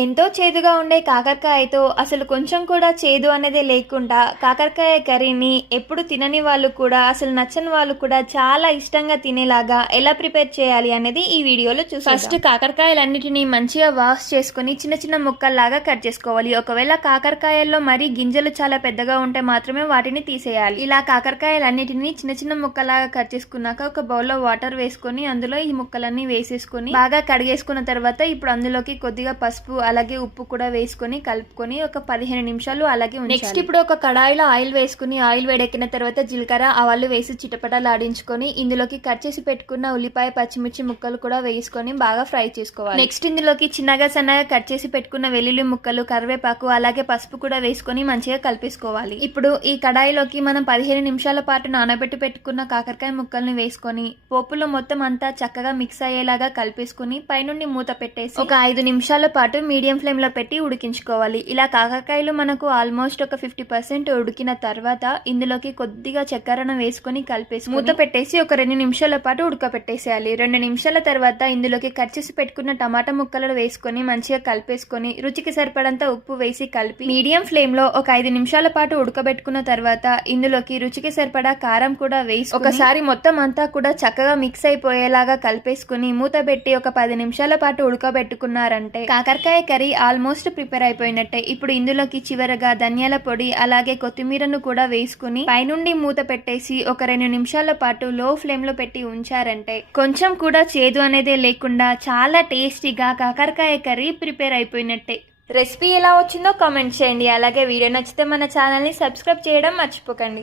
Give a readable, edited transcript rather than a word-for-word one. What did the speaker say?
ఎంతో చేదుగా ఉండే కాకరకాయతో అసలు కొంచెం కూడా చేదు అనేది లేకుండా కాకరకాయ కర్రీని ఎప్పుడు తినని వాళ్ళు కూడా అసలు నచ్చని వాళ్ళు కూడా చాలా ఇష్టంగా తినేలాగా ఎలా ప్రిపేర్ చేయాలి అనేది ఈ వీడియోలో చూసి ఫస్ట్ కాకరకాయలన్నిటినీ మంచిగా వాష్ చేసుకుని చిన్న చిన్న ముక్కల్లాగా కట్ చేసుకోవాలి. ఒకవేళ కాకరకాయల్లో మరీ గింజలు చాలా పెద్దగా ఉంటే మాత్రమే వాటిని తీసేయాలి. ఇలా కాకరకాయలన్నిటినీ చిన్న చిన్న ముక్కలాగా కట్ చేసుకున్నాక ఒక బౌల్లో వాటర్ వేసుకొని అందులో ఈ ముక్కలన్నీ వేసేసుకొని బాగా కడిగేసుకున్న తర్వాత ఇప్పుడు అందులోకి కొద్దిగా పసుపు అలాగే ఉప్పు కూడా వేసుకొని కలుపుకొని ఒక 15 నిమిషాలు అలాగే ఉంచాలి. నెక్స్ట్ ఇప్పుడు ఒక కడాయిలో ఆయిల్ వేసుకుని ఆయిల్ వేడెక్కిన తర్వాత జీలకర్ర ఆవాలు వేసి చిటపటలాడించుకొని ఇందులోకి కట్ చేసి పెట్టుకున్న ఉల్లిపాయ పచ్చిమిర్చి ముక్కలు కూడా వేసుకొని బాగా ఫ్రై చేసుకోవాలి. నెక్స్ట్ ఇందులోకి చిన్నగా సన్నగా కట్ చేసి పెట్టుకున్న వెల్లుల్లి ముక్కలు కరివేపాకు అలాగే పసుపు కూడా వేసుకొని మంచిగా కలిపేసుకోవాలి. ఇప్పుడు ఈ కడాయిలోకి మనం 15 నిమిషాల పాటు నానబెట్టి పెట్టుకున్న కాకరకాయ ముక్కల్ని వేసుకొని పోపులో మొత్తం అంతా చక్కగా మిక్స్ అయ్యేలాగా కలిపేసుకుని పైనుండి మూత పెట్టేసి ఒక 5 నిమిషాల పాటు మీడియం ఫ్లేమ్ లో పెట్టి ఉడికించుకోవాలి. ఇలా కాకరకాయలు మనకు ఆల్మోస్ట్ ఒక 50% ఉడికిన తర్వాత ఇందులోకి కొద్దిగా చక్కెరను వేసుకొని కలిపేసి మూత పెట్టేసి ఒక 2 నిమిషాల పాటు ఉడకపెట్టేసేయాలి. 2 నిమిషాల తర్వాత ఇందులోకి కట్ చేసి పెట్టుకున్న టమాటా ముక్కలు వేసుకొని మంచిగా కలిపేసుకొని రుచికి సరిపడంత ఉప్పు వేసి కలిపి మీడియం ఫ్లేమ్ లో ఒక 5 నిమిషాల పాటు ఉడకబెట్టుకున్న తర్వాత ఇందులోకి రుచికి సరిపడా కారం కూడా వేసి ఒకసారి మొత్తం అంతా కూడా చక్కగా మిక్స్ అయిపోయేలాగా కలిపేసుకుని మూత పెట్టి ఒక 10 నిమిషాల పాటు ఉడకబెట్టుకున్నారంటే కాకరకాయ కర్రీ ఆల్మోస్ట్ ప్రిపేర్ అయిపోయినట్టే. ఇప్పుడు ఇందులోకి చివరగా ధనియాల పొడి అలాగే కొత్తిమీరను కూడా వేసుకుని పైనుండి మూత పెట్టేసి ఒక 2 నిమిషాల పాటు లో ఫ్లేమ్ లో పెట్టి ఉంచారంటే కొంచెం కూడా చేదు అనేది లేకుండా చాలా టేస్టీగా కాకరకాయ కర్రీ ప్రిపేర్ అయిపోయినట్టే. రెసిపీ ఎలా వచ్చిందో కామెంట్ చేయండి. అలాగే వీడియో నచ్చితే మన ఛానల్ని సబ్స్క్రైబ్ చేయడం మర్చిపోకండి.